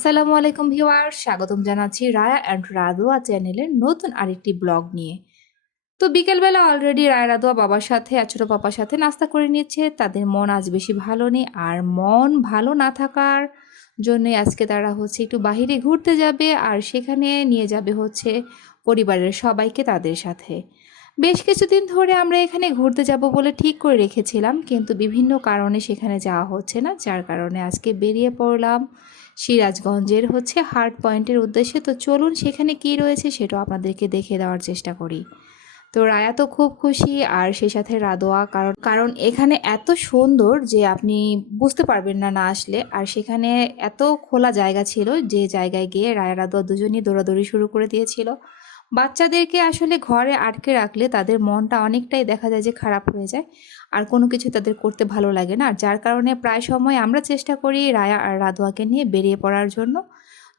আসসালামু আলাইকুম ভিউয়ার স্বাগতম জানাচ্ছি রায়া অ্যান্ড রাদুয়া চ্যানেলের নতুন আরেকটি ব্লগ নিয়ে। তো বিকেলবেলা অলরেডি রায় রাদুয়া বাবার সাথে আর ছোটো পাপার সাথে নাস্তা করে নিচ্ছে। তাদের মন আজ বেশি ভালো নেই আর মন ভালো না থাকার জন্যে আজকে তারা হচ্ছে একটু বাহিরে ঘুরতে যাবে আর সেখানে নিয়ে যাবে হচ্ছে পরিবারের সবাইকে তাদের সাথে। বেশ কিছুদিন ধরে আমরা এখানে ঘুরতে যাব বলে ঠিক করে রেখেছিলাম, কিন্তু বিভিন্ন কারণে সেখানে যাওয়া হচ্ছে না, যার কারণে আজকে বেরিয়ে পড়লাম। সিরাজগঞ্জের হচ্ছে হার্ট পয়েন্টের উদ্দেশ্যে। তো চলুন সেখানে কি রয়েছে সেটাও আপনাদেরকে দেখে দেওয়ার চেষ্টা করি। তো রায়া তো খুব খুশি আর সেই সাথে রাদোয়া, কারণ কারণ এখানে এত সুন্দর যে আপনি বুঝতে পারবেন না না আসলে। আর সেখানে এত খোলা জায়গা ছিল যে জায়গায় গিয়ে রায়া রাদোয়া দুজনই দৌড়াদৌড়ি শুরু করে দিয়েছিল। বাচ্চাদেরকে আসলে ঘরে আটকে রাখলে তাদের মনটা অনেকটাই দেখা যায় যে খারাপ হয়ে যায়। আর কোনো কিছু তাদের করতে ভালো লাগে না। যার কারণে প্রায় সময় আমরা চেষ্টা করি রায়া আর রাধোয়াকে নিয়ে বেরিয়ে পড়ার জন্য।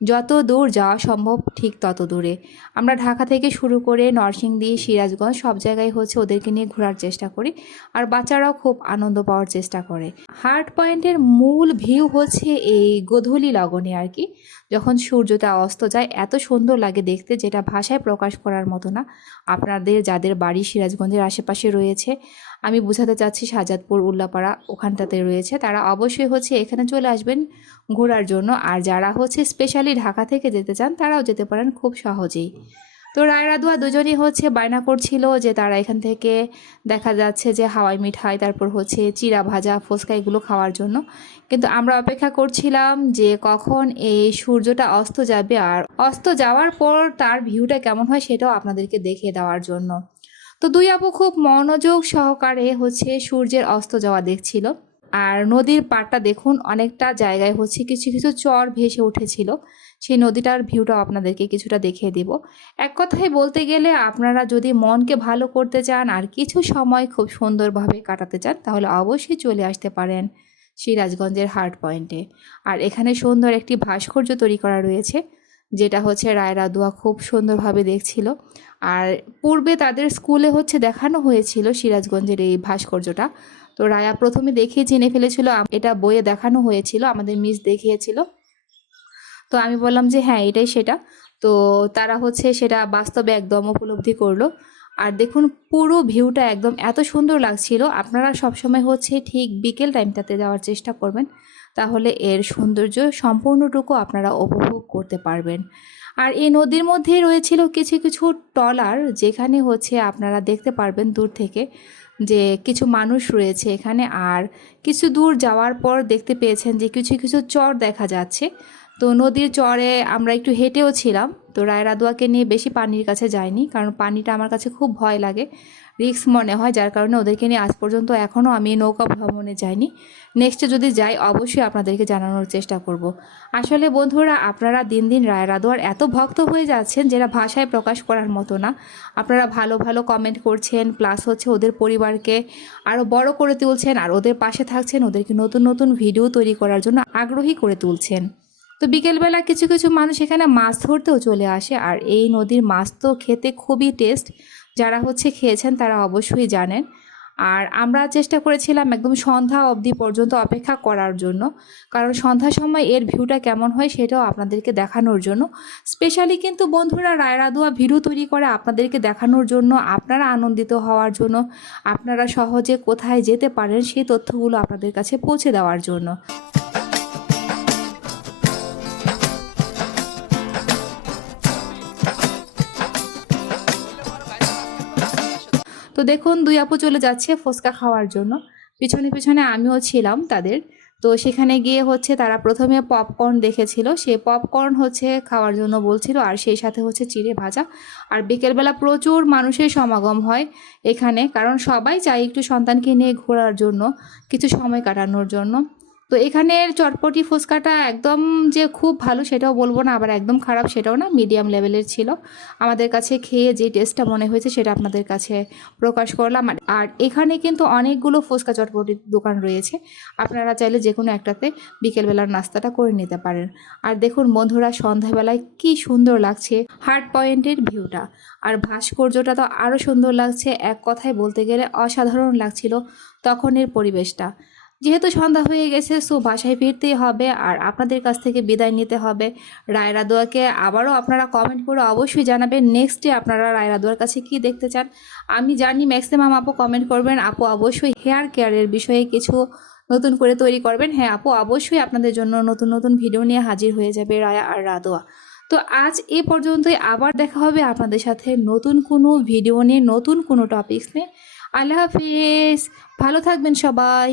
যত দূর যাওয়া সম্ভব ঠিক তত দূরে। আমরা ঢাকা থেকে শুরু করে নরসিংদী, সিরাজগঞ্জ সব জায়গায় হচ্ছে ওদেরকে নিয়ে ঘোরার চেষ্টা করি আর বাচ্চারাও খুব আনন্দ পাওয়ার চেষ্টা করে। হার্ট পয়েন্টের মূল ভিউ হচ্ছে এই গোধূলি লগনে আর কি। যখন সূর্যটা অস্ত যায়, এত সুন্দর লাগে দেখতে যেটা ভাষায় প্রকাশ করার মতো না। আপনাদের, যাদের বাড়ি সিরাজগঞ্জের আশেপাশে রয়েছে আমি বোঝাতে চাচ্ছি শাহজাদপুর উল্লাপাড়া ওখানটাতে রয়েছে। তারা অবশ্যই হচ্ছে এখানে চলে আসবেন ঘোরার জন্য। আর যারা হচ্ছে স্পেশালি ঢাকা থেকে যেতে চান, তারাও যেতে পারেন খুব সহজেই। তো রায় রাধুয়া দুজনই হচ্ছে বায়না করছিল যে তারা এখান থেকে দেখা যাচ্ছে যে হাওয়াই মিঠাই, তারপর হচ্ছে চিরা ভাজা, ফুচকা এগুলো খাওয়ার জন্য। কিন্তু আমরা অপেক্ষা করছিলাম যে কখন এই সূর্যটা অস্ত যাবে। আর অস্ত যাওয়ার পর তার ভিউটা কেমন হয় সেটাও আপনাদেরকে দেখিয়ে দেওয়ার জন্য। তো দুই আপু খুব মনোযোগ সহকারে হচ্ছে সূর্যের অস্ত যাওয়া দেখছিল। আর নদীর পাড়টা দেখুন, অনেকটা জায়গায় হচ্ছে কিছু কিছু চর ভেসে উঠেছিল। সেই নদীটার ভিউটা আপনাদেরকে কিছুটা দেখিয়ে দিব। এক কথায় বলতে গেলে আপনারা যদি মনকে ভালো করতে চান আর কিছু সময় খুব সুন্দরভাবে কাটাতে চান, তাহলে অবশ্যই চলে আসতে পারেন সিরাজগঞ্জের হার্ট পয়েন্টে। আর এখানে সুন্দর একটি ভাস্কর্য তৈরি করা রয়েছে। যেটা হচ্ছে রায়রা দোয়া খুব সুন্দরভাবে দেখছিল। আর পূর্বে তাদের স্কুলে হচ্ছে দেখানো হয়েছিল সিরাজগঞ্জের এই ভাস্কর্যটা। তো রায়া প্রথমে দেখে চিনে ফেলেছিল এটা বইয়ে দেখানো হয়েছিল, আমাদের মিস দেখিয়েছিল। তো আমি বললাম যে হ্যাঁ এটাই সেটা। তো তারা হচ্ছে সেটা বাস্তবে একদম উপলব্ধি করল। আর দেখুন, পুরো ভিউটা একদম এত সুন্দর লাগছিল। আপনারা সবসময় হচ্ছে ঠিক বিকেল টাইমটাতে যাওয়ার চেষ্টা করবেন। তাহলে এর সৌন্দর্য সম্পূর্ণটুকু আপনারা উপভোগ করতে পারবেন। আর এই নদীর মধ্যেই রয়েছিল কিছু কিছু টলার যেখানে হচ্ছে আপনারা দেখতে পারবেন দূর থেকে যে কিছু মানুষ রয়েছে এখানে। আর কিছু দূর যাওয়ার পর দেখতে পেয়েছেন যে কিছু কিছু চর দেখা যাচ্ছে। তো নদীর চরে আমরা একটু হেঁটেও ছিলাম। তো রায় রাদুয়াকে নিয়ে বেশি পানির কাছে যায়নি, কারণ পানিটা আমার কাছে খুব ভয় লাগে রিক্স মনে হয়, যার কারণে ওদেরকে নিয়ে আজ পর্যন্ত এখনও আমি নৌকা ভ্রমণে যাইনি। নেক্সটে যদি যাই, অবশ্যই আপনাদেরকে জানানোর চেষ্টা করব। আসলে বন্ধুরা, আপনারা দিন দিন রায় রাদোয়ার এত ভক্ত হয়ে যাচ্ছেন যেটা ভাষায় প্রকাশ করার মতো না। আপনারা ভালো ভালো কমেন্ট করছেন প্লাস হচ্ছে ওদের পরিবারকে আরও বড় করে তুলছেন, আর ওদের পাশে থাকছেন, ওদেরকে নতুন নতুন ভিডিও তৈরি করার জন্য আগ্রহী করে তুলছেন। তো বিকেলবেলা কিছু কিছু মানুষ এখানে মাছ ধরতেও চলে আসে। আর এই নদীর মাছ তো খেতে খুবই টেস্ট যারা হচ্ছে খেয়েছেন তারা অবশ্যই জানেন। আর আমরা চেষ্টা করেছিলাম একদম সন্ধ্যা অবধি পর্যন্ত অপেক্ষা করার জন্য, কারণ সন্ধ্যার সময় এর ভিউটা কেমন হয় সেটাও আপনাদেরকে দেখানোর জন্য। স্পেশালি কিন্তু বন্ধুরা রায়রাদুয়া ভিডিও তৈরি করে আপনাদেরকে দেখানোর জন্য, আপনারা আনন্দিত হওয়ার জন্য, আপনারা সহজে কোথায় যেতে পারেন সেই তথ্যগুলো আপনাদের কাছে পৌঁছে দেওয়ার জন্য। তো দেখুন, দুই আপু চলে যাচ্ছে ফুচকা খাওয়ার জন্য। পিছনে পিছনে আমিও ছিলাম তাদের। তো সেখানে গিয়ে হচ্ছে তারা প্রথমে পপকর্ন দেখেছিল। সে পপকর্ন হচ্ছে খাওয়ার জন্য বলছিল, আর সেই সাথে হচ্ছে চিড়ে ভাজা। আর বিকেলবেলা প্রচুর মানুষের সমাগম হয় এখানে, কারণ সবাই চাই একটু সন্তানকে নিয়ে ঘোরার জন্য, কিছু সময় কাটানোর জন্য। তো এখানের চটপটি ফুচকাটা একদম যে খুব ভালো সেটাও বলব না, আবার একদম খারাপ সেটাও না মিডিয়াম লেভেলের ছিল। আমাদের কাছে খেয়ে যে টেস্টটা মনে হয়েছে সেটা আপনাদের কাছে প্রকাশ করলাম। আর- এখানে কিন্তু অনেকগুলো ফুচকা চটপটির দোকান রয়েছে। আপনারা চাইলে যে কোনো একটাতে বিকেলবেলার নাস্তাটা করে নিতে পারেন। আর দেখুন বন্ধুরা, সন্ধ্যাবেলায় কি সুন্দর লাগছে হার্ট পয়েন্টের ভিউটা আর ভাস্কর্যটা তো আরও সুন্দর লাগছে, এক কথায় বলতে গেলে অসাধারণ লাগছিল তখনের পরিবেশটা। যেহেতু সন্ধ্যা হয়ে গেছে, সো বাসায় ফিরতেই হবে আর আপনাদের কাছ থেকে বিদায় নিতে হবে। রায়রা দোয়াকে আবারও আপনারা কমেন্ট করে অবশ্যই জানাবেন নেক্সটে আপনারা রায়রা দোয়ার কাছে কি দেখতে চান। আমি জানি ম্যাক্সিমাম আপু কমেন্ট করবেন, আপু অবশ্যই হেয়ার কেয়ারের বিষয়ে কিছু নতুন করে তৈরি করবেন। হ্যাঁ আপু অবশ্যই আপনাদের জন্য নতুন নতুন ভিডিও নিয়ে হাজির হয়ে যাবে রায়া আর রাদোয়া। তো আজ এ পর্যন্তই, আবার দেখা হবে আপনাদের সাথে নতুন কোনো ভিডিও নিয়ে, নতুন কোনো টপিকস নিয়ে। আল্লাহ হাফিজ, ভালো থাকবেন সবাই।